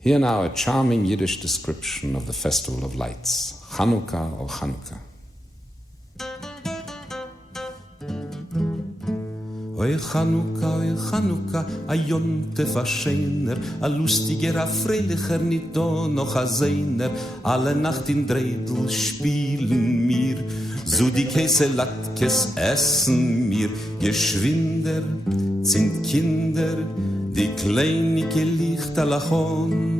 Here now a charming Yiddish description of the Festival of Lights, Chanukah or Chanukah. Oi Chanukah, a jontef a schener, a lustiger, a freilicher, nicht da noch a seiner. Alle Nacht in Dredel spielen mir, so die Käse Latkes essen mir. Geschwinder sind Kinder, die kleinige Lichterlachon.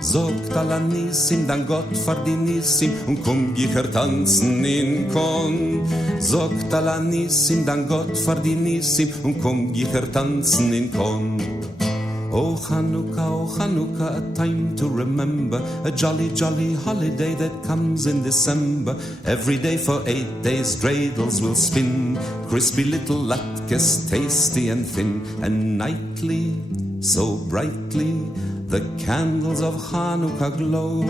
Sogt alla Nissim, dann Gott vor die Nissim und komm gicher tanzen in Kon. Sogt alla Nissim, dann Gott vor die Nissim und komm gicher tanzen in Kon. Oh Chanukah, a time to remember, a jolly, jolly holiday that comes in December. Every day for 8 days dreidels will spin, crispy little latkes, tasty and thin, and nightly, so brightly, the candles of Chanukah glow.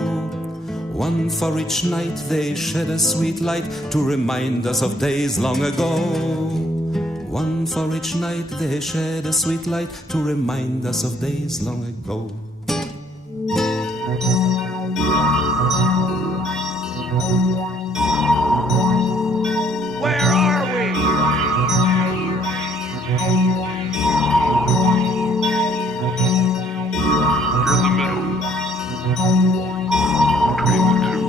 One for each night they shed a sweet light to remind us of days long ago. One for each night they shed a sweet light to remind us of days long ago. Where are we? You're in the middle, between the two.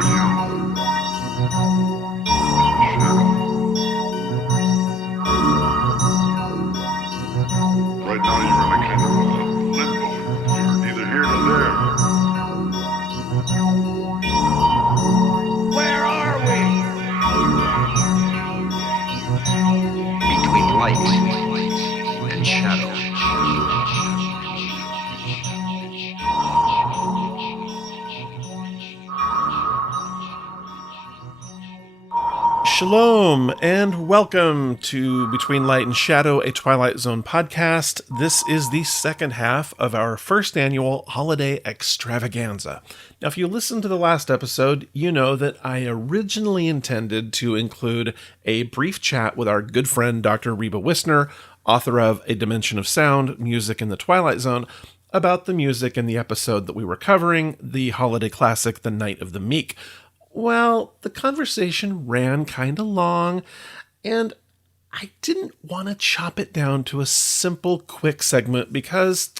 Real. Right now you're in a kind of limbo. You're neither here nor there. Where are we? Between light and shadow. Shalom, and welcome to Between Light and Shadow, a Twilight Zone podcast. This is the second half of our first annual holiday extravaganza. Now, if you listened to the last episode, you know that I originally intended to include a brief chat with our good friend Dr. Reba Wissner, author of A Dimension of Sound, Music in the Twilight Zone, about the music in the episode that we were covering, the holiday classic, The Night of the Meek. Well, the conversation ran kind of long, and I didn't want to chop it down to a simple, quick segment because,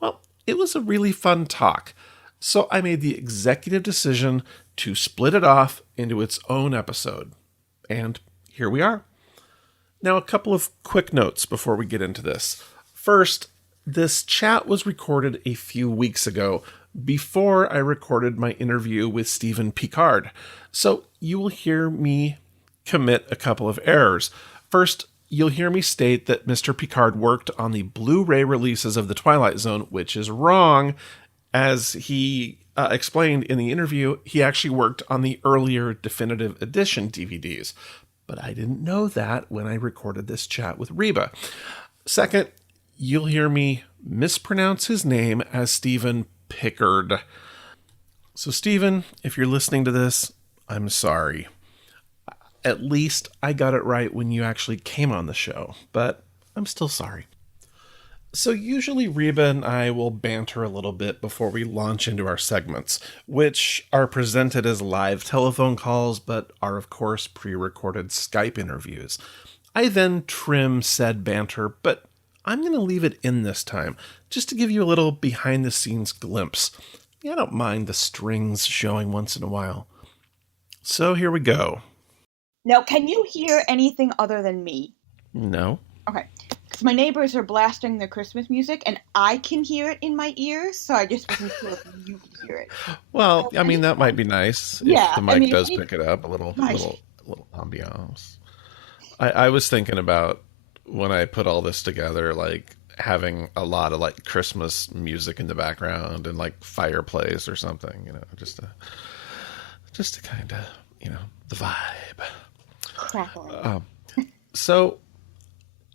well, it was a really fun talk. So I made the executive decision to split it off into its own episode. And here we are. Now, a couple of quick notes before we get into this. First, this chat was recorded a few weeks ago, before I recorded my interview with Stephen Picard. So you will hear me commit a couple of errors. First, you'll hear me state that Mr. Picard worked on the Blu-ray releases of The Twilight Zone, which is wrong. As he explained in the interview, he actually worked on the earlier definitive edition DVDs. But I didn't know that when I recorded this chat with Reba. Second, you'll hear me mispronounce his name as Stephen Pickard. So Stephen, if you're listening to this, I'm sorry. At least I got it right when you actually came on the show, but I'm still sorry. So usually Reba and I will banter a little bit before we launch into our segments, which are presented as live telephone calls, but are of course pre-recorded Skype interviews. I then trim said banter, but I'm going to leave it in this time, just to give you a little behind-the-scenes glimpse. I don't mind the strings showing once in a while. So here we go. Now, can you hear anything other than me? No. Okay. Because my neighbors are blasting their Christmas music, and I can hear it in my ears, so I just wasn't sure if you could hear it. Well, I mean, that might be nice Yeah, if the mic does pick it up, a little ambiance. I was thinking about, when I put all this together, like having a lot of like Christmas music in the background and like fireplace or something, just to kind of, the vibe. Crackling. So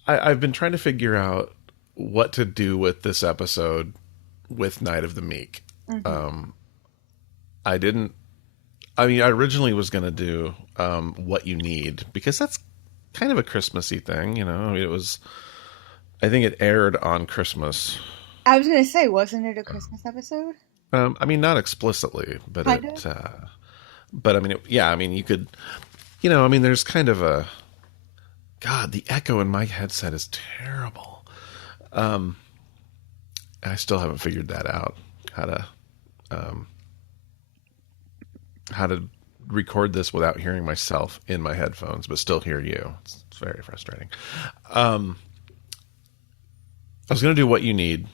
I've been trying to figure out what to do with this episode with Night of the Meek. Mm-hmm. I originally was going to do What You Need, because that's kind of a Christmassy thing, I think it aired on Christmas. I was going to say, wasn't it a Christmas episode? I mean, not explicitly, but but I mean, I mean, you could, I mean, there's kind of a, God, the echo in my headset is terrible. I still haven't figured that out, how to record this without hearing myself in my headphones, but still hear you. It's very frustrating. I was going to do What You Need,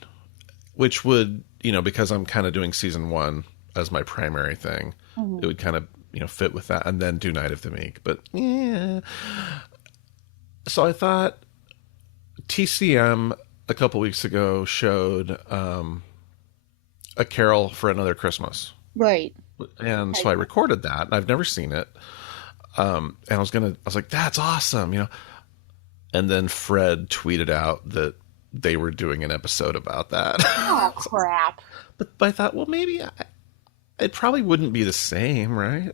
which would, because I'm kind of doing season 1 as my primary thing, it would kind of, fit with that, and then do Night of the Meek. But yeah. So I thought TCM a couple weeks ago showed A Carol for Another Christmas. Right. And so I recorded that. I've never seen it. And I was like, that's awesome, And then Fred tweeted out that they were doing an episode about that. Oh, crap. But I thought, well, maybe it probably wouldn't be the same, right?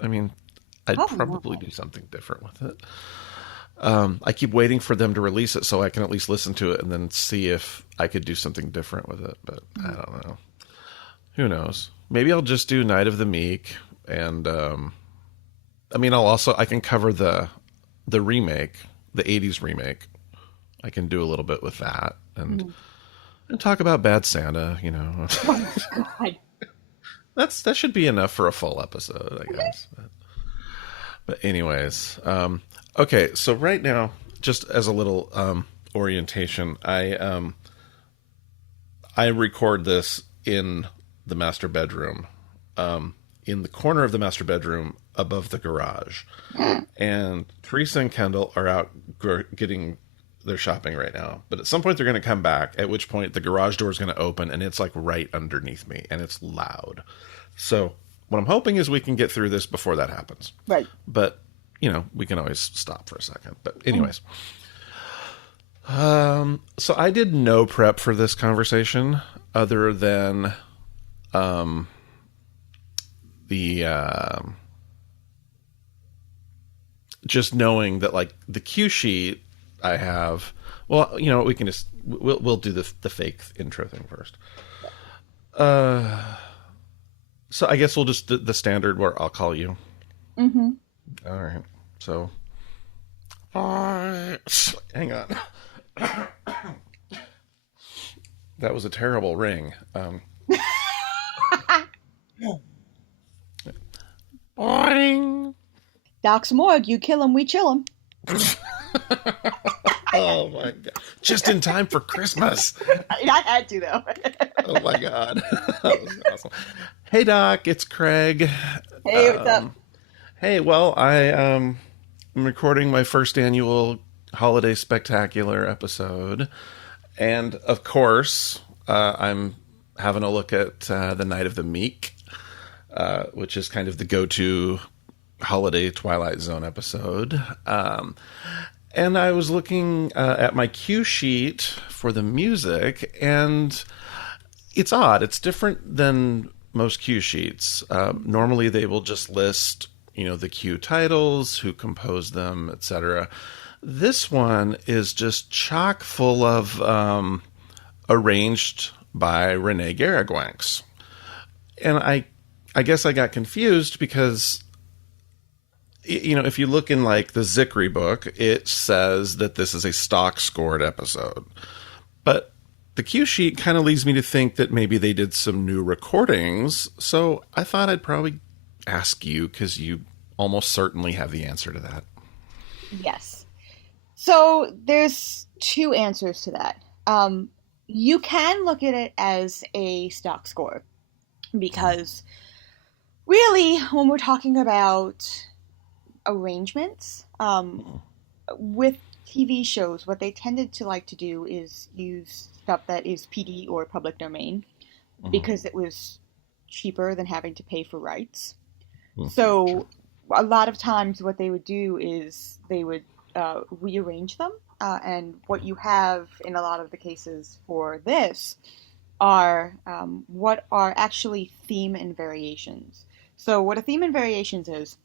I mean, I'd probably do something different with it. I keep waiting for them to release it so I can at least listen to it and then see if I could do something different with it. But I don't know. Who knows? Maybe I'll just do Night of the Meek. And, I mean, I can cover the remake, the 80s remake. I can do a little bit with that and talk about Bad Santa, Oh, God. That should be enough for a full episode, I guess. But anyways, okay. So right now, just as a little orientation, I record this in the master bedroom, in the corner of the master bedroom above the garage, and Teresa and Kendall are out getting their shopping right now. But at some point they're going to come back, at which point the garage door is going to open, and it's like right underneath me, and it's loud. So what I'm hoping is we can get through this before that happens. Right. But, we can always stop for a second. But anyways. So I did no prep for this conversation other than just knowing that, like, the cue sheet I have, well, we can just, we'll do the fake intro thing first. So I guess we'll just do the standard where I'll call you. Mm-hmm. All right. So, hang on. That was a terrible ring. Boing. Doc's Morgue, you kill him, we chill him. Oh my God. Just in time for Christmas. I had to, though. Oh my God. That was awesome. Hey Doc, it's Craig. Hey, what's up? Hey, well, I'm recording my first annual holiday spectacular episode. And of course, I'm having a look at the Night of the Meek, which is kind of the go-to holiday Twilight Zone episode. And I was looking at my cue sheet for the music, and it's odd. It's different than most cue sheets. Normally they will just list, the cue titles, who composed them, etc. This one is just chock full of arranged by Renee Garagwanks. And I guess I got confused because, if you look in like the Zikri book, it says that this is a stock scored episode. But the cue sheet kind of leads me to think that maybe they did some new recordings. So I thought I'd probably ask you because you almost certainly have the answer to that. Yes. So there's two answers to that. You can look at it as a stock score because really when we're talking about arrangements, with TV shows, what they tended to like to do is use stuff that is PD or public domain because it was cheaper than having to pay for rights. So a lot of times what they would do is they would rearrange them. And what you have in a lot of the cases for this are what are actually theme and variations. So what a theme and variations is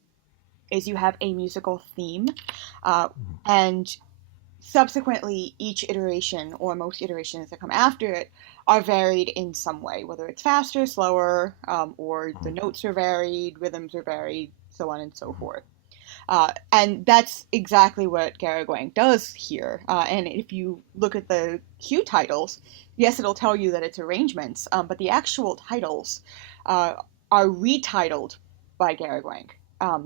you have a musical theme, and subsequently, each iteration, or most iterations that come after it, are varied in some way, whether it's faster, slower, or the notes are varied, rhythms are varied, so on and so forth. And that's exactly what Garagwang does here. And if you look at the cue titles, yes, it'll tell you that it's arrangements, but the actual titles are retitled by Garagwang.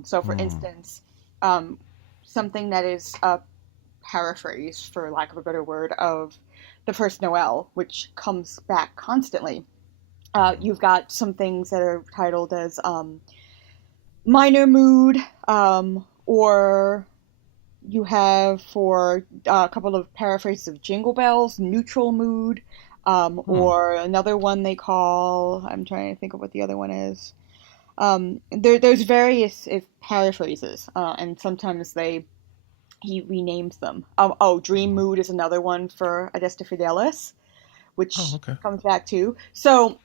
So, for instance, something that is a paraphrase, for lack of a better word, of the first Noel, which comes back constantly. You've got some things that are titled as minor mood, or you have, for a couple of paraphrases of Jingle Bells, neutral mood, or another one they call, I'm trying to think of what the other one is. There's various paraphrases, and sometimes he renames them. Dream mood is another one for Adeste Fidelis, which comes back too. So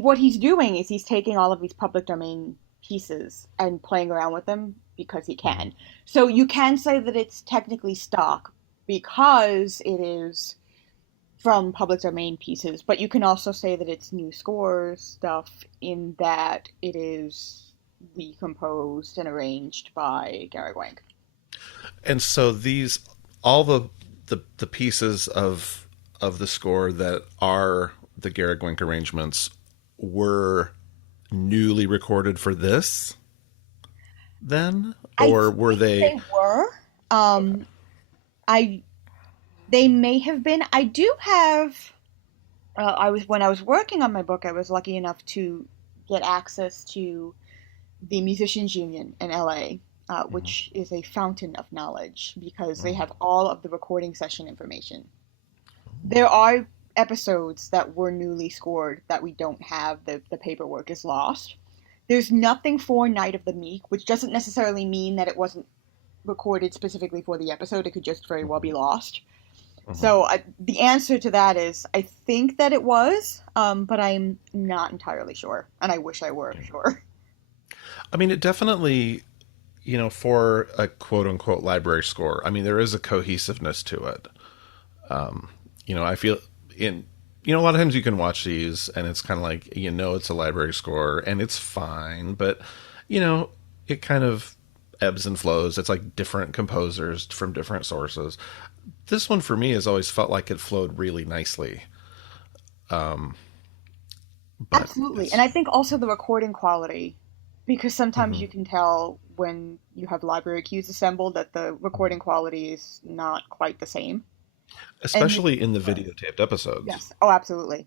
what he's doing is he's taking all of these public domain pieces and playing around with them because he can. So you can say that it's technically stock because it is from public domain pieces, but you can also say that it's new score stuff in that it is recomposed and arranged by Garagwang. And so all the pieces of the score that are the Garagwang arrangements were newly recorded for this then, or were they? They were. They may have been. I do have. When I was working on my book, I was lucky enough to get access to the Musicians Union in LA, which is a fountain of knowledge because they have all of the recording session information. There are episodes that were newly scored that we don't have. The paperwork is lost. There's nothing for Night of the Meek, which doesn't necessarily mean that it wasn't recorded specifically for the episode. It could just very well be lost. So the answer to that is I think that it was, but I'm not entirely sure, and I wish I were sure. I mean, it definitely, for a quote-unquote library score, I mean, there is a cohesiveness to it. I feel a lot of times you can watch these and it's kind of like, it's a library score and it's fine, but, it kind of ebbs and flows. It's like different composers from different sources. This one for me has always felt like it flowed really nicely. Absolutely. And I think also the recording quality, because sometimes you can tell when you have library cues assembled that the recording quality is not quite the same. Especially in the videotaped episodes. Yes. Oh, absolutely.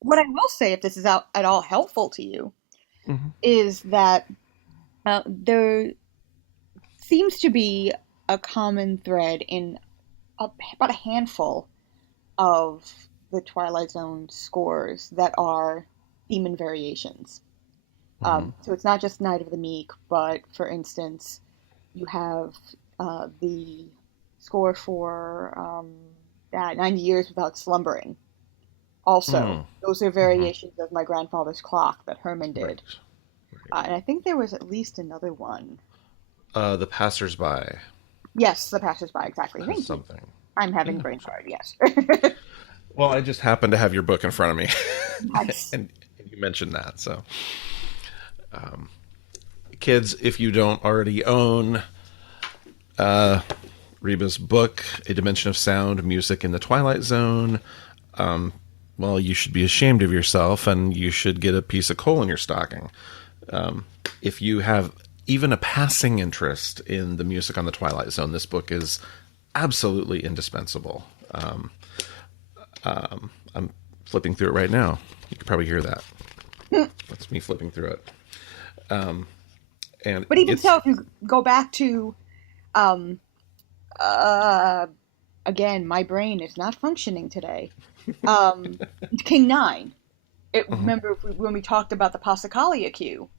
What I will say, if this is at all helpful to you, is that there seems to be a common thread in about a handful of the Twilight Zone scores that are theme variations. So it's not just Night of the Meek, but for instance, you have the score for 90 Years Without Slumbering. Also, those are variations of My Grandfather's Clock that Herman did. Right. And I think there was at least another one. The Passersby. Yes, The Passersby, exactly. Thank something. you. I'm having brain fart, yes. Well, I just happen to have your book in front of me. Nice. and you mentioned that, so. Kids, if you don't already own Reba's book, A Dimension of Sound, Music in the Twilight Zone, well, you should be ashamed of yourself and you should get a piece of coal in your stocking. If you have even a passing interest in the music on the Twilight Zone, this book is absolutely indispensable. I'm flipping through it right now. You can probably hear that. That's me flipping through it. But even so, if you go back to, again, my brain is not functioning today. King 9. Remember when we talked about the Passacaglia cue?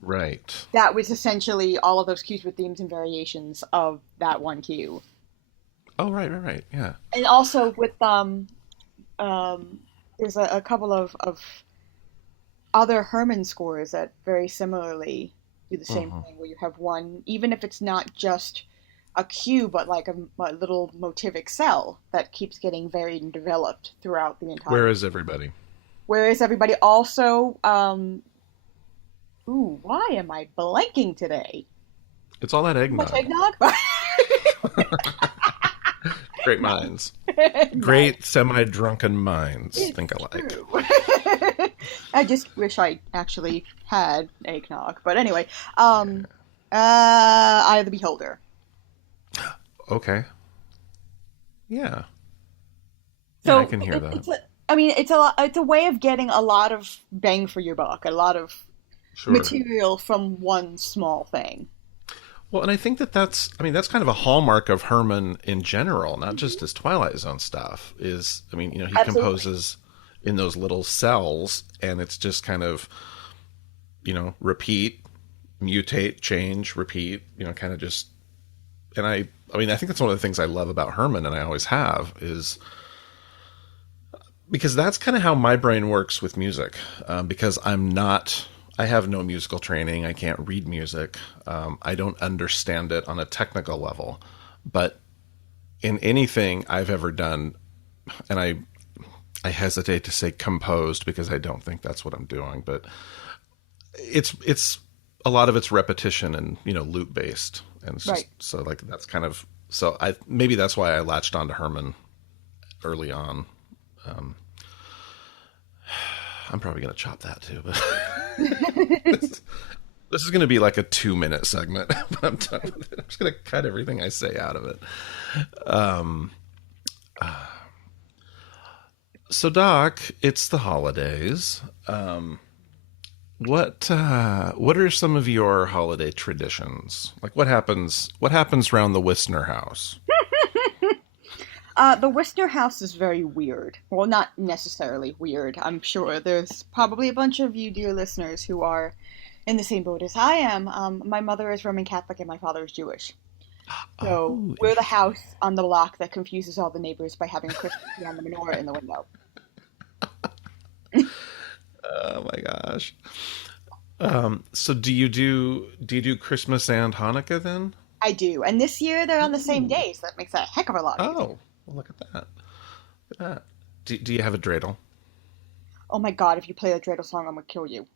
Right. That was essentially all of those cues with themes and variations of that one cue. Oh, right, yeah. And also with there's a couple of other Herman scores that very similarly do the same thing, where you have one, even if it's not just a cue, but like a little motivic cell that keeps getting varied and developed throughout the entire. Where is everybody? Where is everybody? Also, why am I blanking today? It's all that eggnog. Much eggnog? Great minds. Great semi-drunken minds, think alike. I just wish I actually had eggnog. But anyway, Eye of the Beholder. Okay. Yeah. So I can hear that. It's a way of getting a lot of bang for your buck, a lot of Sure. material from one small thing. Well, and I think that's kind of a hallmark of Herman in general, not just his Twilight Zone stuff. He Absolutely. composes in those little cells, and it's just kind of, repeat, mutate, change, repeat, kind of just. And I think that's one of the things I love about Herman, and I always have, is because that's kind of how my brain works with music. Because I have no musical training. I can't read music. I don't understand it on a technical level. But in anything I've ever done, and I hesitate to say composed because I don't think that's what I'm doing, but it's a lot of it's repetition and, loop based. And it's just, Right. so like, that's kind of, so maybe that's why I latched on to Herman early on. I'm probably going to chop that too, but this is going to be like a 2-minute segment, but I'm done with it. I'm just going to cut everything I say out of it. So Doc, it's the holidays. What are some of your holiday traditions? Like what happens around the Wissner house? The Wissner house is very weird. Well, not necessarily weird. I'm sure there's probably a bunch of you, dear listeners, who are in the same boat as I am. My mother is Roman Catholic and my father is Jewish. So we're the house on the block that confuses all the neighbors by having a Christmas tree on the menorah in the window. Oh my gosh. So do you do Christmas and Hanukkah then? I do. And this year they're on the same day, so that makes a heck of a lot easier. Oh, well, look at that. Look at that. Do you have a dreidel? Oh my god, if you play the dreidel song, I'm gonna kill you.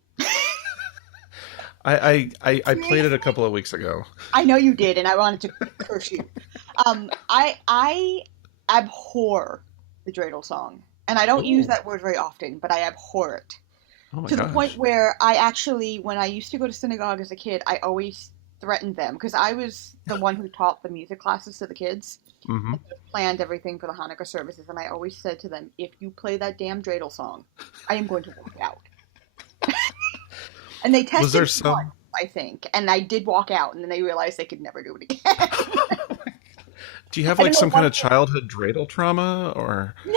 I played it a couple of weeks ago. I know you did, and I wanted to curse you. I abhor the dreidel song. And I don't use that word very often, but I abhor it. Oh my to gosh. the point where I actually, when I used to go to synagogue as a kid, I always threatened them because I was the one who taught the music classes to the kids. Mm-hmm. And planned everything for the Hanukkah services, and I always said to them, if you play that damn dreidel song, I am going to walk out. And they tested once, I think, and I did walk out, and then they realized they could never do it again. Do you have like some kind of childhood dreidel trauma, or? No,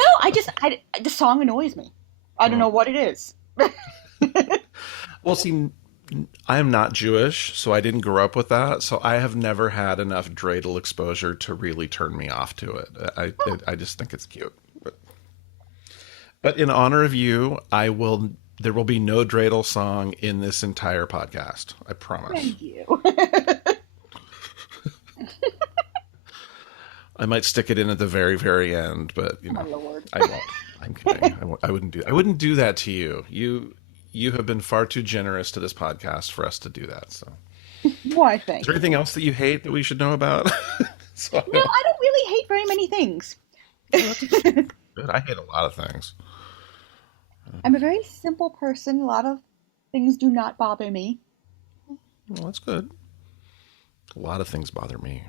the song annoys me. I don't know what it is. Well, see, I am not Jewish, so I didn't grow up with that. So I have never had enough dreidel exposure to really turn me off to it. I just think it's cute. But in honor of you, there will be no dreidel song in this entire podcast. I promise. Thank you. I might stick it in at the very, very end, but Oh, my Lord. I won't. I'm kidding. I wouldn't do that to you. You have been far too generous to this podcast for us to do that. So, Why, thank is there you. anything else that you hate that we should know about? No, I don't really hate very many things. Good. I hate a lot of things. I'm a very simple person. A lot of things do not bother me. Well, that's good. A lot of things bother me.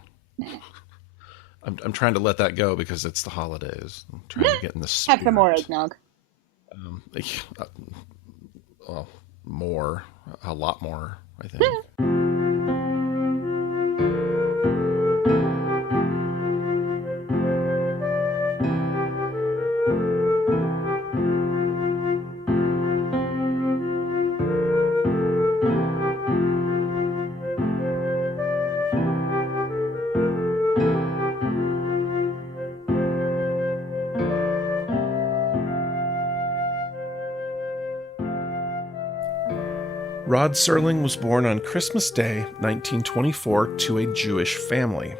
I'm trying to let that go because it's the holidays. I'm trying to get in the spirit. Have some more eggnog. Well, a lot more, I think. Rod Serling was born on Christmas Day, 1924, to a Jewish family.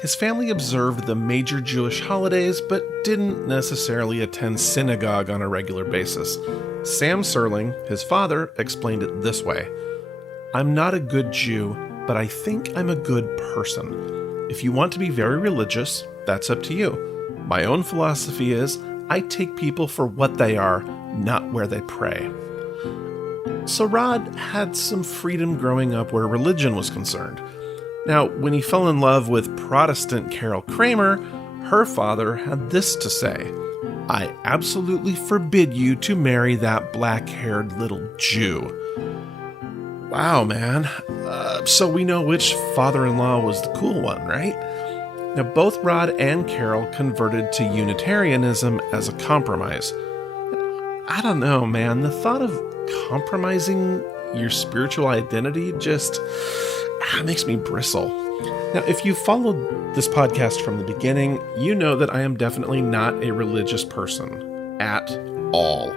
His family observed the major Jewish holidays, but didn't necessarily attend synagogue on a regular basis. Sam Serling, his father, explained it this way: "I'm not a good Jew, but I think I'm a good person. If you want to be very religious, that's up to you. My own philosophy is, I take people for what they are, not where they pray." So Rod had some freedom growing up where religion was concerned. Now, when he fell in love with Protestant Carol Kramer, her father had this to say: "I absolutely forbid you to marry that black-haired little Jew." Wow, man. So we know which father-in-law was the cool one, right? Now, both Rod and Carol converted to Unitarianism as a compromise. I don't know, man. The thought of compromising your spiritual identity just makes me bristle. Now, if you followed this podcast from the beginning, you know that I am definitely not a religious person at all.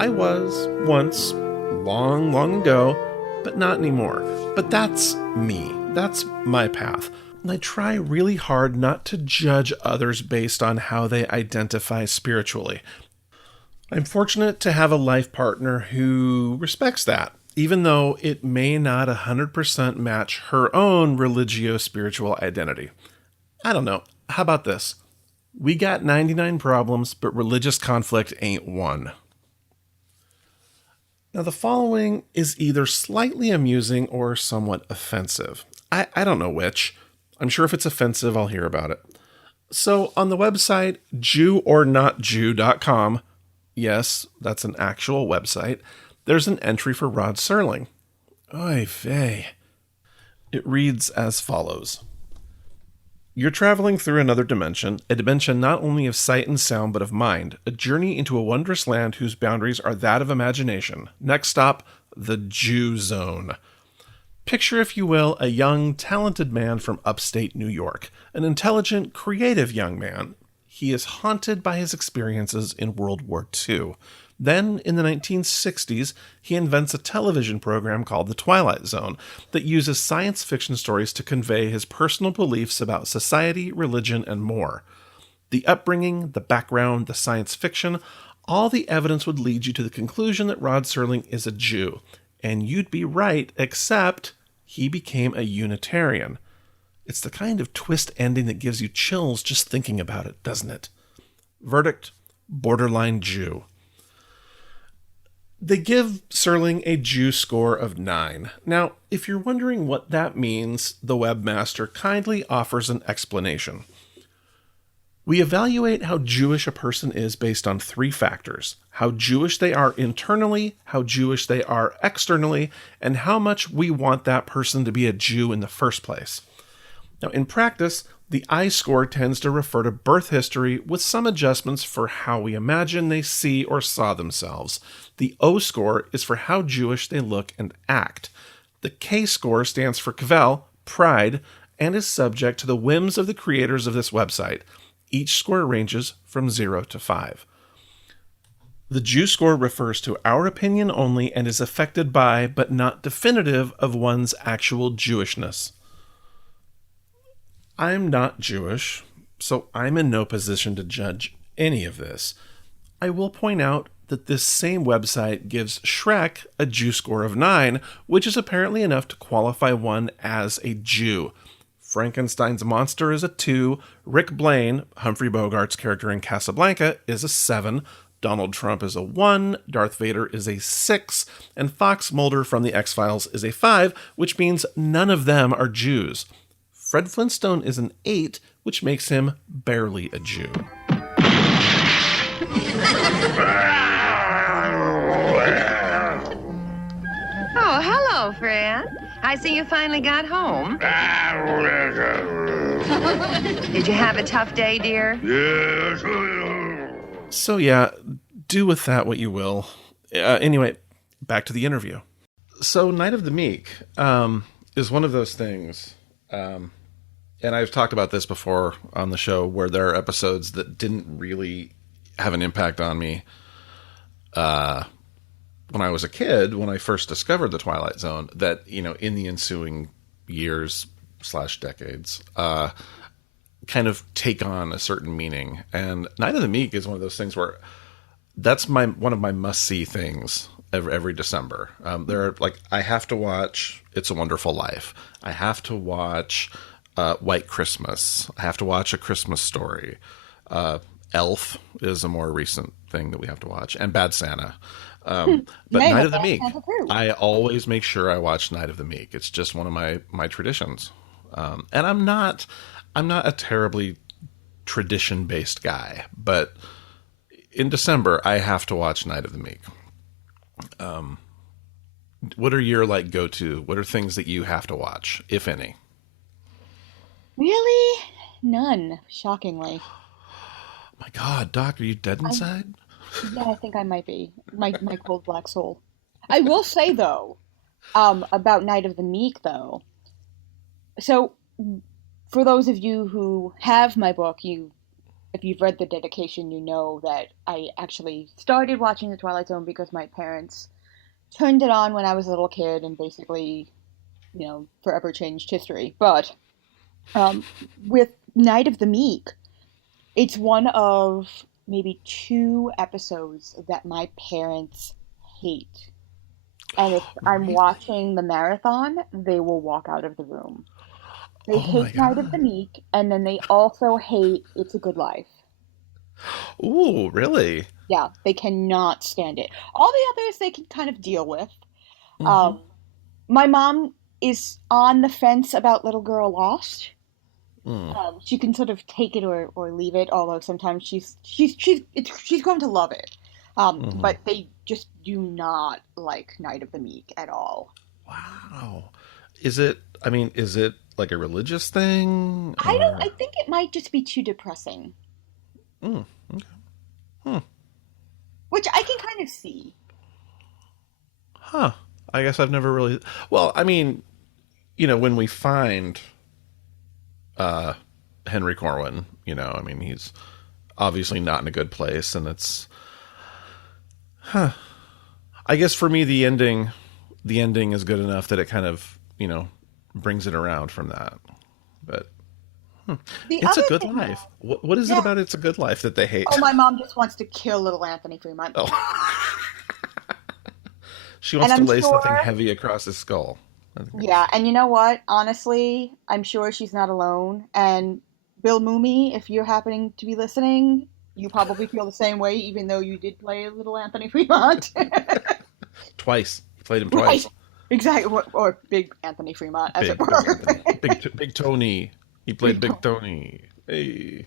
I was once, long, long ago, but not anymore. But that's me. That's my path. And I try really hard not to judge others based on how they identify spiritually. I'm fortunate to have a life partner who respects that, even though it may not 100% match her own religio-spiritual identity. I don't know. How about this? We got 99 problems, but religious conflict ain't one. Now, the following is either slightly amusing or somewhat offensive. I don't know which. I'm sure if it's offensive, I'll hear about it. So, on the website JewOrNotJew.com, yes, that's an actual website, there's an entry for Rod Serling. Oy vey. It reads as follows: "You're traveling through another dimension, a dimension not only of sight and sound, but of mind, a journey into a wondrous land whose boundaries are that of imagination. Next stop, the Jew Zone. Picture, if you will, a young, talented man from upstate New York, an intelligent, creative young man. He is haunted by his experiences in World War II. Then, in the 1960s, he invents a television program called The Twilight Zone that uses science fiction stories to convey his personal beliefs about society, religion, and more. The upbringing, the background, the science fiction, all the evidence would lead you to the conclusion that Rod Serling is a Jew. And you'd be right, except he became a Unitarian. It's the kind of twist ending that gives you chills just thinking about it, doesn't it? Verdict: borderline Jew." They give Serling a Jew score of 9. Now, if you're wondering what that means, the webmaster kindly offers an explanation. "We evaluate how Jewish a person is based on 3 factors: how Jewish they are internally, how Jewish they are externally, and how much we want that person to be a Jew in the first place." Now, in practice, the I score tends to refer to birth history with some adjustments for how we imagine they see or saw themselves. The O score is for how Jewish they look and act. The K score stands for kvel, pride, and is subject to the whims of the creators of this website. Each score ranges from 0 to 5. The Jew score refers to our opinion only and is affected by, but not definitive of, one's actual Jewishness. I'm not Jewish, so I'm in no position to judge any of this. I will point out that this same website gives Shrek a Jew score of 9, which is apparently enough to qualify one as a Jew. Frankenstein's monster is a 2, Rick Blaine, Humphrey Bogart's character in Casablanca, is a 7, Donald Trump is a 1, Darth Vader is a 6, and Fox Mulder from The X-Files is a 5, which means none of them are Jews. Fred Flintstone is an 8, which makes him barely a Jew. Oh, hello, Fred. I see you finally got home. Did you have a tough day, dear? Yes. So yeah, do with that what you will. Anyway, back to the interview. So Night of the Meek is one of those things, and I've talked about this before on the show, where there are episodes that didn't really have an impact on me when I was a kid, when I first discovered the Twilight Zone, that, in the ensuing years / decades, kind of take on a certain meaning. And Night of the Meek is one of those things where that's one of my must-see things every December. There are, like, I have to watch It's a Wonderful Life. I have to watch White Christmas. I have to watch A Christmas Story. Elf is a more recent thing that we have to watch, and Bad Santa. But Night of the Meek, I always make sure I watch Night of the Meek. It's just one of my traditions. And I'm not a terribly tradition-based guy, but in December I have to watch Night of the Meek. What are your go-to? What are things that you have to watch, if any? Really? None, shockingly. My God, Doc, are you dead inside? Yeah, I think I might be. My cold black soul. I will say, though, about Night of the Meek, though. So, for those of you who have my book, if you've read the dedication, you know that I actually started watching The Twilight Zone because my parents turned it on when I was a little kid and basically, forever changed history. But with Night of the Meek, it's one of maybe 2 episodes that my parents hate. And if I'm watching the marathon, they will walk out of the room. They hate Night of the Meek, and then they also hate It's a Good Life. Ooh, really? Yeah, they cannot stand it. All the others they can kind of deal with. Mm-hmm. My mom is on the fence about Little Girl Lost. She can sort of take it or leave it, although sometimes she's going to love it. But they just do not like Night of the Meek at all. Wow. Is it like a religious thing? Or... I think it might just be too depressing. Okay. Which I can kind of see. Huh. I guess I've never really... Well, when we find Henry Corwin, he's obviously not in a good place, and it's... I guess for me, the ending is good enough that it kind of, brings it around from that. But It's a Good Life. What is it about It's a Good Life that they hate? Oh, my mom just wants to kill little Anthony Fremont. Oh. She wants to lay something heavy across his skull. Yeah, and you know what? Honestly, I'm sure she's not alone. And Bill Mooney, if you're happening to be listening, you probably feel the same way, even though you did play little Anthony Fremont. Twice. You played him twice. Right. Exactly. Or Big Anthony Fremont, as it were. Big Tony. He played Big Tony. Hey.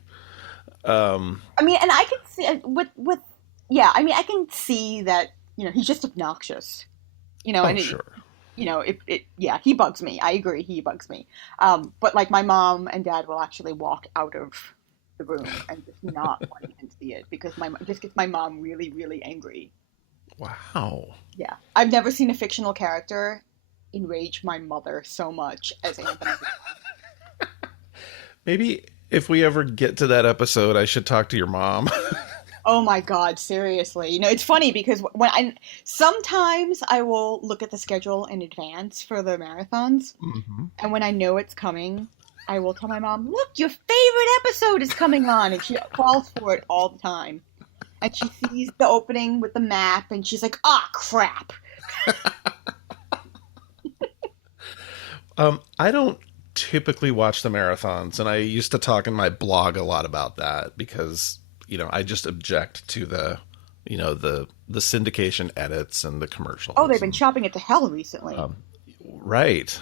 And I can see I can see that, he's just obnoxious. Sure. He bugs me. I agree, he bugs me. But my mom and dad will actually walk out of the room and just not want to see it because it just gets my mom really, really angry. Wow. Yeah. I've never seen a fictional character enrage my mother so much as Anthony. Maybe if we ever get to that episode, I should talk to your mom. Oh my God, seriously. It's funny because sometimes I will look at the schedule in advance for the marathons. Mm-hmm. And when I know it's coming, I will tell my mom, look, your favorite episode is coming on. And she falls for it all the time. And she sees the opening with the map and she's like, crap. I don't typically watch the marathons. And I used to talk in my blog a lot about that because... I just object to the syndication edits and the commercials. Oh, they've been chopping it to hell recently. Right.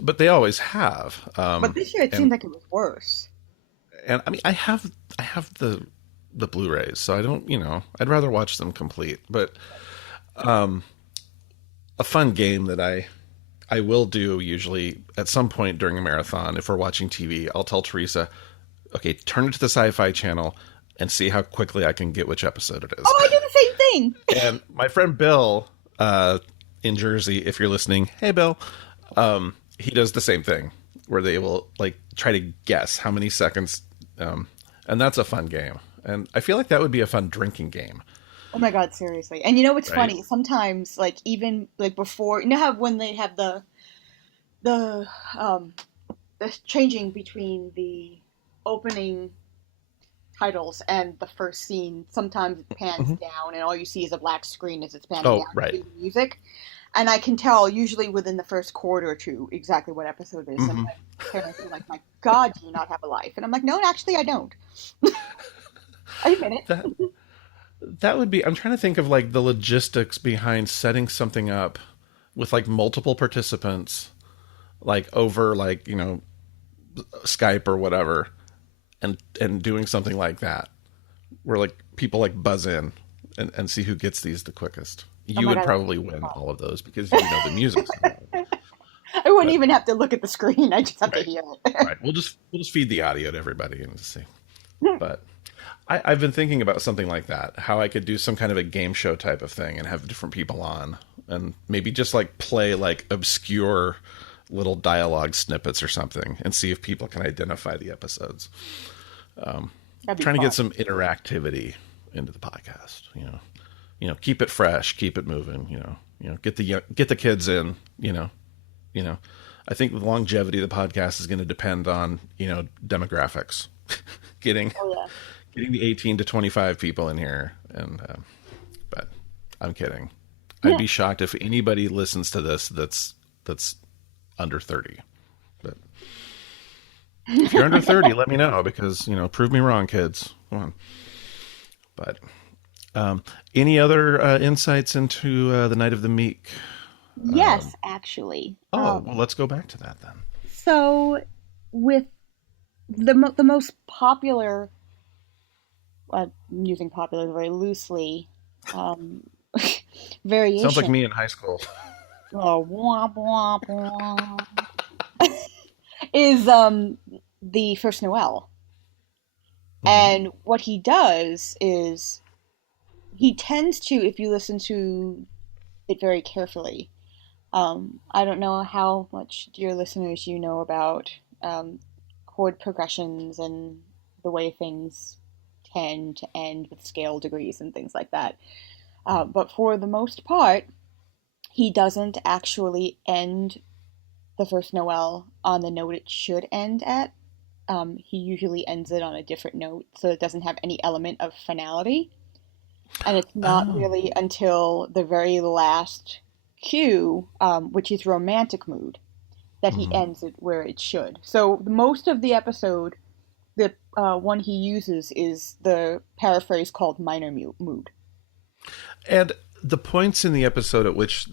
But they always have. But this year it seemed like it was worse. And I have the Blu-rays, so I don't, I'd rather watch them complete. But a fun game that I will do usually at some point during a marathon, if we're watching TV, I'll tell Teresa, okay, turn it to the Sci-Fi Channel and see how quickly I can get which episode it is. Oh, I do the same thing. And my friend Bill in Jersey, if you're listening, hey, Bill, he does the same thing where they will try to guess how many seconds. And that's a fun game. And I feel like that would be a fun drinking game. Oh, my God, seriously. And what's funny? Sometimes, even before, how when they have the changing between the opening titles and the first scene, sometimes it pans down and all you see is a black screen as it's panning down right. to the music. And I can tell usually within the first quarter or two exactly what episode it is. And my parents are like, my God, do you not have a life? And I'm like, no, actually I don't. I admit it. That would be, I'm trying to think of like the logistics behind setting something up with like multiple participants, like over like, you know, Skype or whatever, and doing something like that where like people like buzz in and see who gets these the quickest. You would probably win all of those because you know the music. I wouldn't even have to look at the screen. I just have to hear it. Right. We'll just feed the audio to everybody and see. But I've been thinking about something like that, how I could do some kind of a game show type of thing and have different people on and maybe just like play like obscure little dialogue snippets or something and see if people can identify the episodes. Trying to get some interactivity into the podcast, you know, keep it fresh, keep it moving, you know, get the kids in, you know, I think the longevity of the podcast is going to depend on, you know, demographics, getting the 18 to 25 people in here. And, but I'm kidding. I'd be shocked if anybody listens to this that's under 30, but if you're under 30, let me know because, you know, prove me wrong, kids. Come on. But, any other insights into the Night of the Meek? Yes, actually. Well, let's go back to that then. So, with the most popular, I'm using popular very loosely, variation. Sounds like me in high school. Oh, womp womp womp. Is the First Noel. And what he does is he tends to, if you listen to it very carefully, I don't know how much, dear listeners, you know about chord progressions and the way things tend to end with scale degrees and things like that. But for the most part, he doesn't actually end the First Noel on the note it should end at. He usually ends it on a different note, so it doesn't have any element of finality. And it's not really until the very last cue, which is romantic mood, that he ends it where it should. So most of the episode, the one he uses is the paraphrase called minor mood. And the points in the episode at which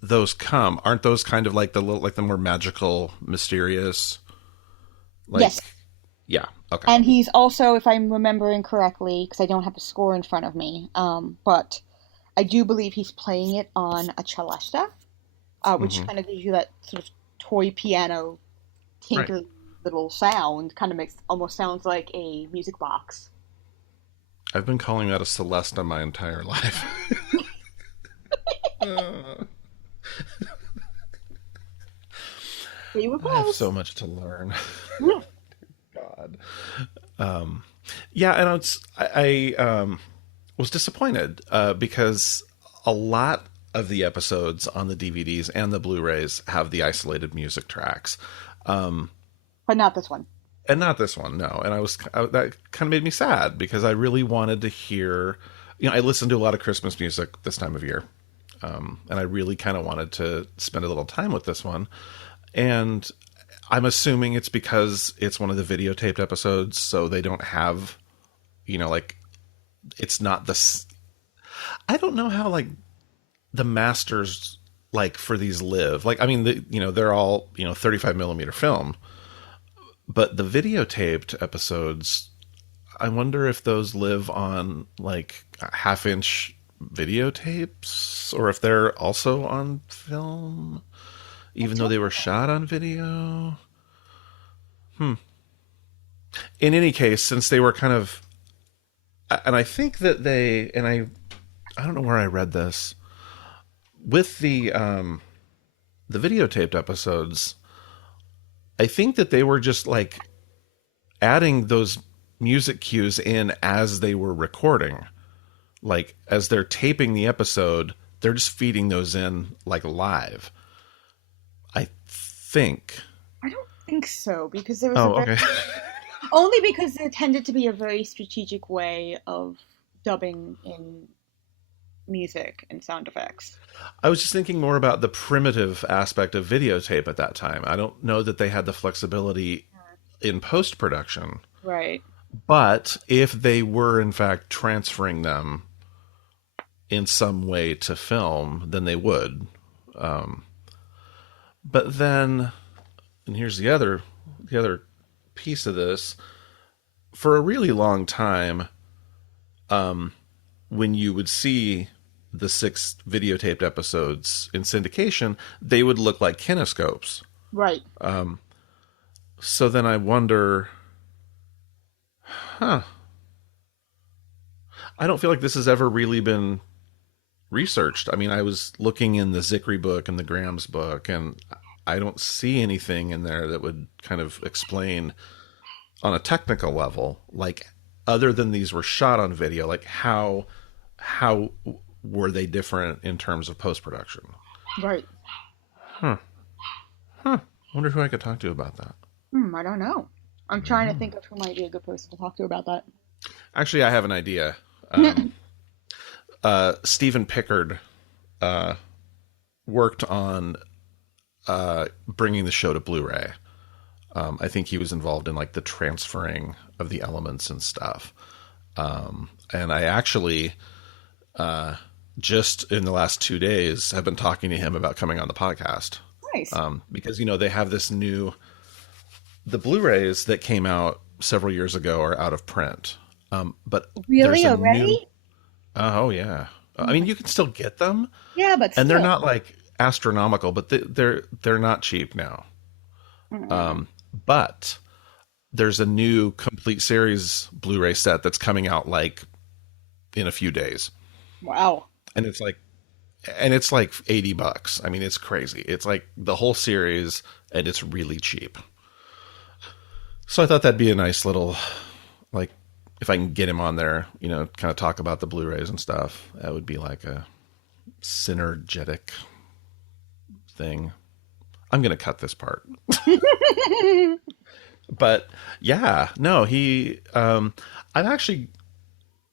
those come, aren't those kind of like the more magical, mysterious? Yes. Yeah. Okay. And he's also, if I'm remembering correctly, because I don't have the score in front of me, but I do believe he's playing it on a celesta, which kind of gives you that sort of toy piano, tinkly little sound. Kind of almost sounds like a music box. I've been calling that a celesta my entire life. I have so much to learn. God. Yeah, and I was disappointed because a lot of the episodes on the DVDs and the Blu-rays have the isolated music tracks. But not this one. And not this one, no. And that kind of made me sad because I really wanted to hear, you know, I listen to a lot of Christmas music this time of year. And I really kind of wanted to spend a little time with this one. And I'm assuming it's because it's one of the videotaped episodes, so they don't have, you know, like, it's not this. I don't know how, like, the masters, like, for these live. Like, I mean, they're all, 35 millimeter film. But the videotaped episodes, I wonder if those live on, like, half-inch videotapes, or if they're also on film, even though they were shot on video. In any case, since they were kind of, and I think that I don't know where I read this, with the videotaped episodes, I think that they were just like adding those music cues in as they were recording. Like, as they're taping the episode, they're just feeding those in like live. I think. I don't think so, because there was Only because there tended to be a very strategic way of dubbing in music and sound effects. I was just thinking more about the primitive aspect of videotape at that time. I don't know that they had the flexibility in post-production. Right. But if they were, in fact, transferring them in some way to film, then they would. But then, and here's the other piece of this. For a really long time, when you would see the 6 videotaped episodes in syndication, they would look like kinescopes. Right. So then I wonder, I don't feel like this has ever really been researched. I mean, I was looking in the Zickery book and the Graham's book, and I don't see anything in there that would kind of explain on a technical level, like, other than these were shot on video, like how were they different in terms of post-production? Right. Wonder who I could talk to about that. I don't know. I'm trying to think of who might be a good person to talk to about that. Actually, I have an idea. Stephen Pickard worked on bringing the show to Blu-ray. I think he was involved in like the transferring of the elements and stuff. And I actually, just in the last 2 days, have been talking to him about coming on the podcast. Nice. Because, they have this the Blu-rays that came out several years ago are out of print. But really, already? Oh yeah. I mean, you can still get them. Yeah, but and they're not like astronomical, but they're not cheap now. But there's a new complete series Blu-ray set that's coming out like in a few days. Wow. And it's like $80. I mean, it's crazy. It's like the whole series, and it's really cheap. So I thought that'd be a nice little, like, if I can get him on there, kind of talk about the Blu-rays and stuff, that would be like a synergetic thing. I'm going to cut this part. But yeah, no, I've actually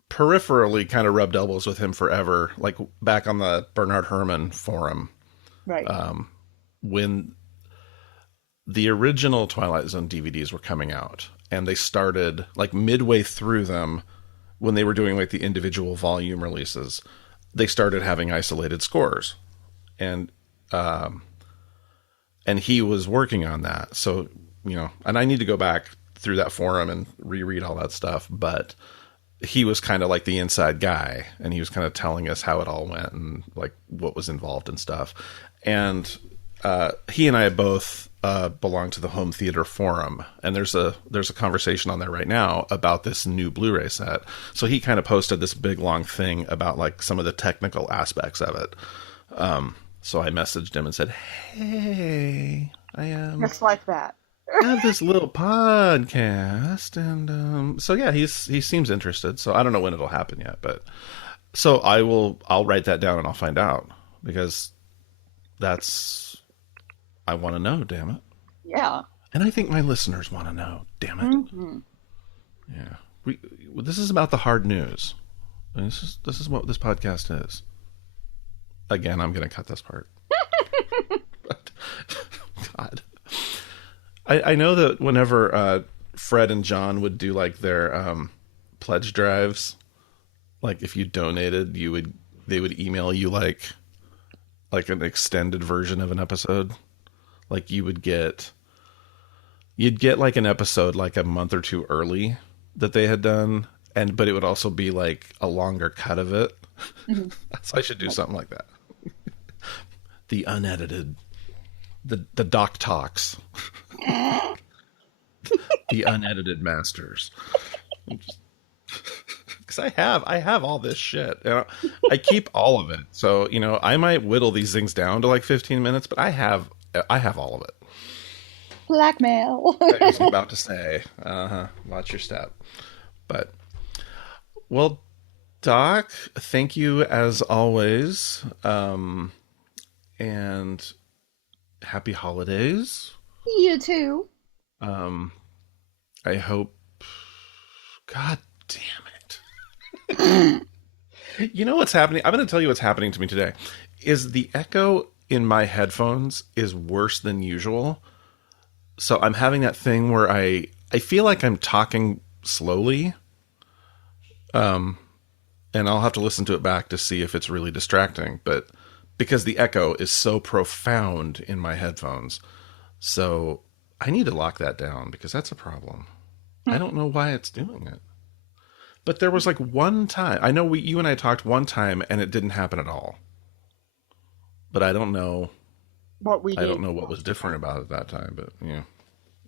peripherally kind of rubbed elbows with him forever, like back on the Bernard Herrmann forum. Right. When the original Twilight Zone DVDs were coming out, and they started like midway through them, when they were doing like the individual volume releases, they started having isolated scores, and he was working on that. So, and I need to go back through that forum and reread all that stuff, but he was kind of like the inside guy, and he was kind of telling us how it all went and like what was involved and stuff. And he and I both belong to the Home Theater Forum, and there's a conversation on there right now about this new Blu-ray set. So he kind of posted this big long thing about like some of the technical aspects of it. So I messaged him and said, "Hey, I am just like that. I have this little podcast," and so yeah, he seems interested. So I don't know when it'll happen yet, but so I'll write that down and I'll find out, because I want to know, damn it. Yeah. And I think my listeners want to know, damn it. Mm-hmm. Yeah. This is about the hard news. And this is what this podcast is. Again, I'm going to cut this part. But, God. I know that whenever Fred and John would do like their pledge drives, like if you donated, they would email you like an extended version of an episode. Like you'd get like an episode like a month or two early that they had done, but it would also be like a longer cut of it. Mm-hmm. So I should do something like that. The unedited, the doc talks, the unedited masters. Because I have all this shit. I keep all of it. So, I might whittle these things down to like 15 minutes, but I have all of it. Blackmail. I was about to say, watch your step. But, well, Doc, thank you as always. And happy holidays. You too. I hope God damn it. You know what's happening? I'm going to tell you what's happening to me today. Is the echo in my headphones is worse than usual. So I'm having that thing where I feel like I'm talking slowly. And I'll have to listen to it back to see if it's really distracting. But because the echo is so profound in my headphones. So I need to lock that down because that's a problem. I don't know why it's doing it. But there was like one time, I know you and I talked one time and it didn't happen at all. But I don't know what was different about it that time, but yeah,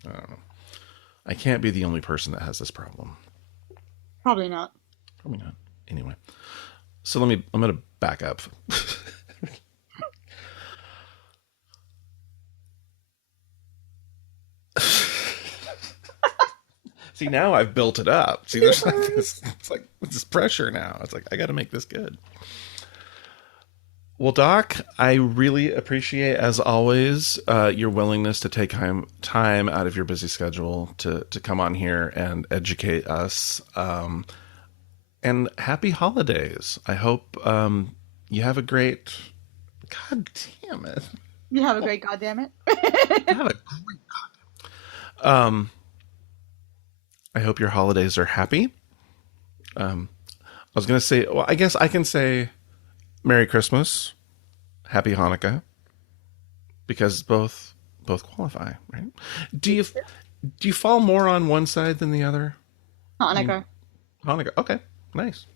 I don't know. I can't be the only person that has this problem. Probably not. Anyway, so I'm going to back up. See, now I've built it up. See, there's like this, it's like this pressure now. It's like, I got to make this good. Well, Doc, I really appreciate, as always, your willingness to take time out of your busy schedule to come on here and educate us. And happy holidays. I hope you have a great... God damn it. You have a great goddamn it. Have a great goddamn. I hope your holidays are happy. I was going to say, well, I guess I can say Merry Christmas, Happy Hanukkah, because both qualify, right? Do you fall more on one side than the other? Hanukkah. Hanukkah. Okay, nice.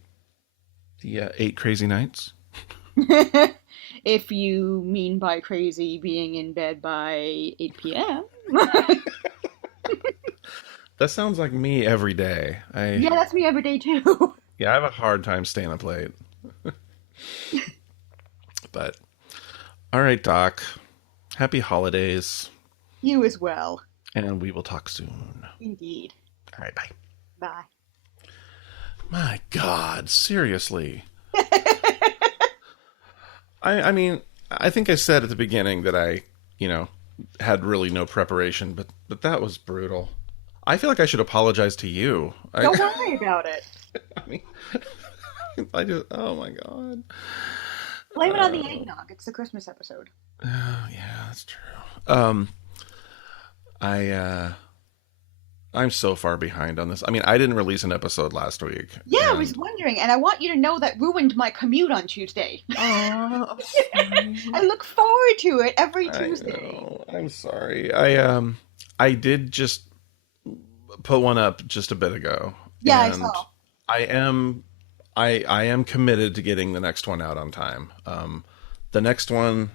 The 8 crazy nights. If you mean by crazy being in bed by 8 p.m. That sounds like me every day. Yeah, that's me every day too. Yeah, I have a hard time staying up late. But, all right, Doc. Happy holidays. You as well. And we will talk soon. Indeed. All right, bye. Bye. My God, seriously. I mean, I think I said at the beginning that I, had really no preparation, but that was brutal. I feel like I should apologize to you. Don't worry about it. I mean, oh my God. Blame it on the eggnog. It's the Christmas episode. Oh, yeah, that's true. I'm so far behind on this. I mean, I didn't release an episode last week. Yeah, I was wondering, and I want you to know that ruined my commute on Tuesday. Oh, I look forward to it every Tuesday. I'm sorry. I did just put one up just a bit ago. Yeah, and I saw. I am committed to getting the next one out on time. The next one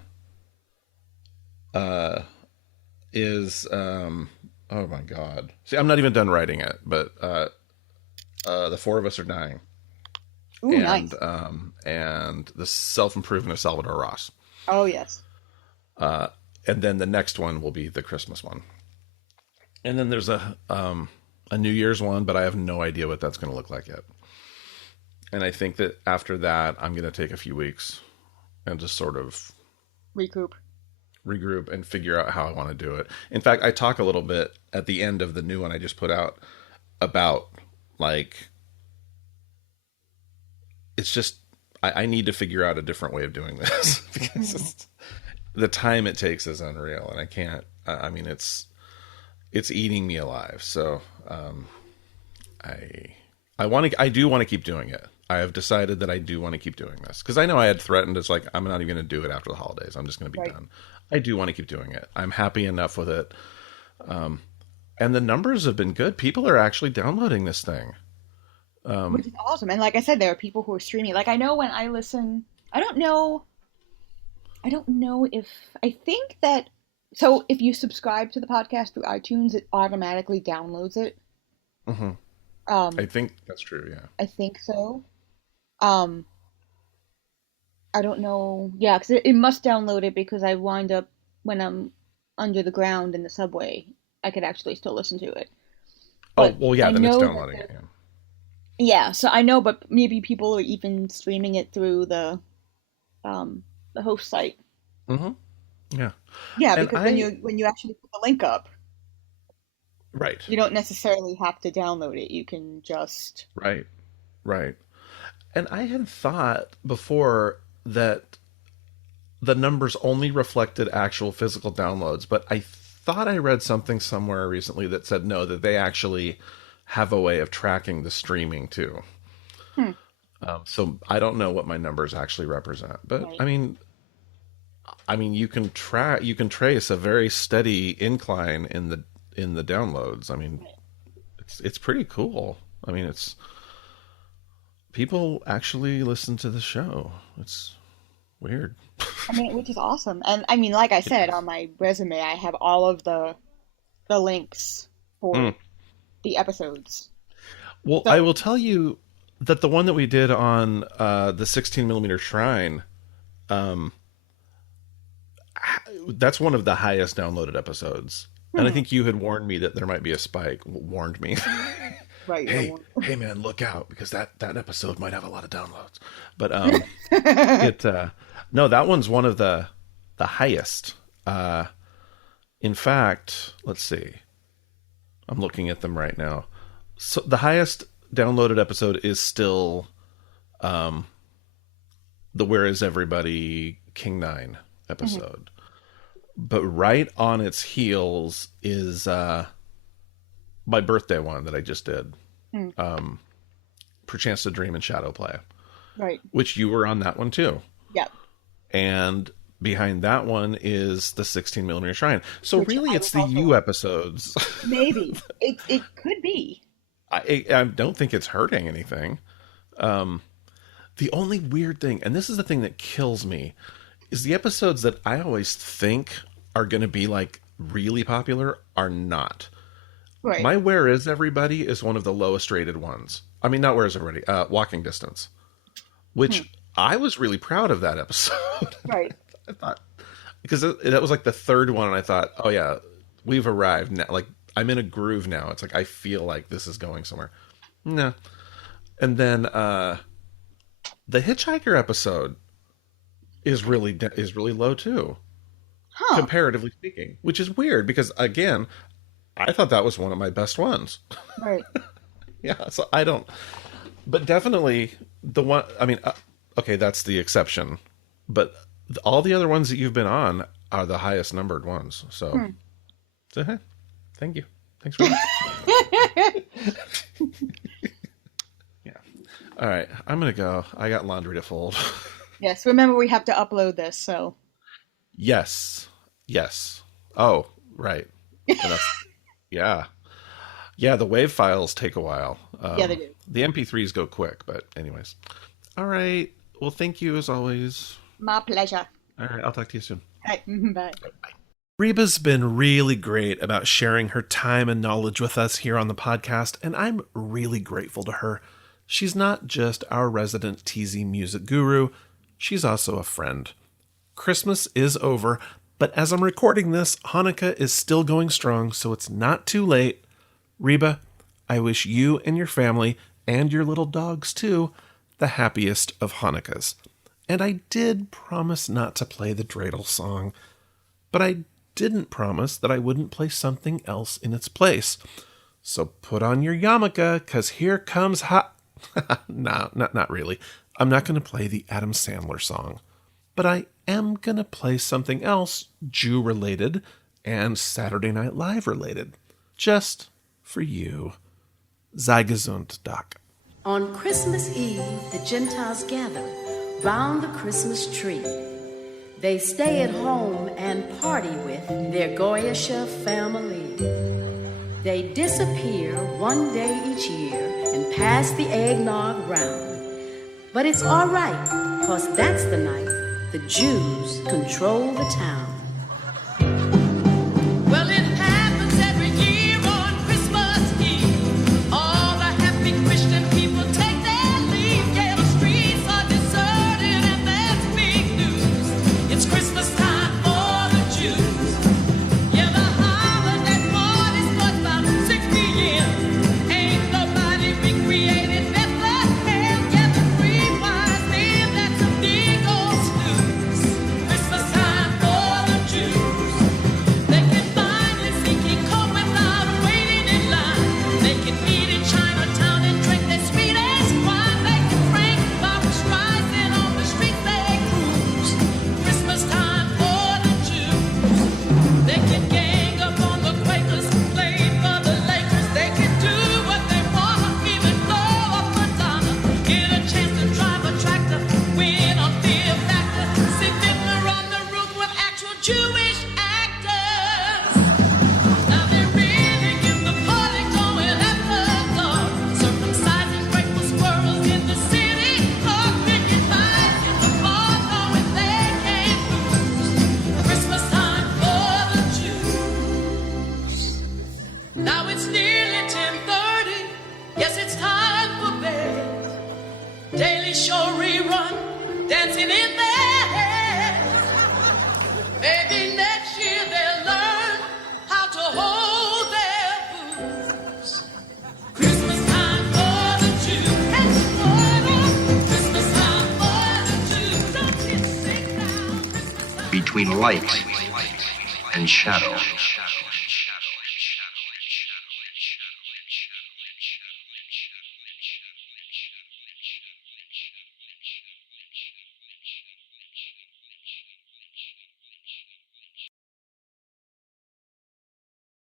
is oh my God. See, I'm not even done writing it, but The Four of Us Are Dying. Ooh, nice. And The Self-Improvement of Salvador Ross. Oh, yes. And then the next one will be the Christmas one. And then there's a New Year's one, but I have no idea what that's going to look like yet. And I think that after that, I'm going to take a few weeks and just sort of regroup and figure out how I want to do it. In fact, I talk a little bit at the end of the new one I just put out about, like, it's just, I need to figure out a different way of doing this because the time it takes is unreal, and I can't, I mean, it's eating me alive. So, I do want to keep doing it. I have decided that I do want to keep doing this because I know I had threatened, it's like, I'm not even going to do it after the holidays. I'm just going to be done. I do want to keep doing it. I'm happy enough with it. And the numbers have been good. People are actually downloading this thing. Which is awesome. And like I said, there are people who are streaming. Like, I know when I listen, I don't know if, I think that, so if you subscribe to the podcast through iTunes, it automatically downloads it. Mm-hmm. I think that's true, yeah. I think so. I don't know. Yeah, because it must download it because I wind up, when I'm under the ground in the subway, I could actually still listen to it. But well, yeah, then it's downloading it, yeah. Yeah, so I know, but maybe people are even streaming it through the host site. Mm-hmm. Yeah. Yeah, because when you actually put the link up. Right. You don't necessarily have to download it. You can just... Right. And I had thought before that the numbers only reflected actual physical downloads, but I thought I read something somewhere recently that said no, that they actually have a way of tracking the streaming too. So I don't know what my numbers actually represent, but right. I mean, you can trace a very steady incline in the downloads. I mean, it's pretty cool. I mean, people actually listen to the show. It's weird. I mean, which is awesome. And I mean, like I said, on my resume, I have all of the links for the episodes. Well, so, I will tell you that the one that we did on the 16mm Shrine, that's one of the highest downloaded episodes. And I think you had warned me that there might be a spike. Warned me. Right. Hey man, look out, because that episode might have a lot of downloads. But no, that one's one of the highest. In fact, let's see. I'm looking at them right now. So the highest downloaded episode is still the Where Is Everybody King 9 episode. But right on its heels is my birthday one that I just did. Perchance to Dream and Shadow Play. Right. Which you were on that one too. Yeah. And behind that one is the 16mm Shrine. So which really it's the You episodes. Maybe. It could be. I don't think it's hurting anything. The only weird thing, and this is the thing that kills me, is the episodes that I always think are going to be like really popular are not. Right. My Where Is Everybody is one of the lowest rated ones. I mean, not Where Is Everybody, Walking Distance, which I was really proud of that episode. Right. I thought, because that was like the third one, and I thought, oh yeah, we've arrived now. Like, I'm in a groove now. It's like I feel like this is going somewhere. No. And then the Hitchhiker episode is really low too, comparatively speaking, which is weird because again, I thought that was one of my best ones. Right. Yeah. So I don't, but definitely the one. I mean, okay, that's the exception, but all the other ones that you've been on are the highest numbered ones. So, hey, thank you. Thanks for that. Yeah. All right. I'm going to go. I got laundry to fold. Yes. Remember, we have to upload this. So. Yes. Oh, right. Yeah. The WAV files take a while. Yeah, they do. The MP3s go quick, but anyways. All right. Well, thank you as always. My pleasure. All right. I'll talk to you soon. All right. Bye. Bye. Reba's been really great about sharing her time and knowledge with us here on the podcast, and I'm really grateful to her. She's not just our resident TZ music guru, she's also a friend. Christmas is over, but as I'm recording this, Hanukkah is still going strong, so it's not too late. Reba, I wish you and your family, and your little dogs too, the happiest of Hanukkahs. And I did promise not to play the dreidel song, but I didn't promise that I wouldn't play something else in its place. So put on your yarmulke, because here comes No, not really. I'm not going to play the Adam Sandler song. But I am going to play something else Jew-related and Saturday Night Live-related. Just for you. Sei gesund, Doc. On Christmas Eve, the Gentiles gather round the Christmas tree. They stay at home and party with their Goyisha family. They disappear one day each year and pass the eggnog round. But it's all right, 'cause that's the night the Jews control the town. Well, it happens every year on Christmas Eve. All the happy Christian people take their leave. Yeah, the streets are deserted and that's big news. It's Christmas time for the Jews. Yeah, the holiday party starts about 6 p.m. Ain't nobody recreated Bethlehem. Yeah, the 3 wise men, that's a big old snooze. Christmas time for the Jewish actors. Now they really get the party going after dark. Circumcising grateful squirrels in the city. Hawk picking mice in the park, knowing they can't lose. Christmas time for the Jews. Now it's nearly 10:30. Yes, it's time for bed. Daily Show rerun, dancing in their head. Maybe next year they'll learn how to hold their booze. Christmas time for the Jews. Christmas time for the Jews. Don't get sick now. Christmas time. Between light and shadow.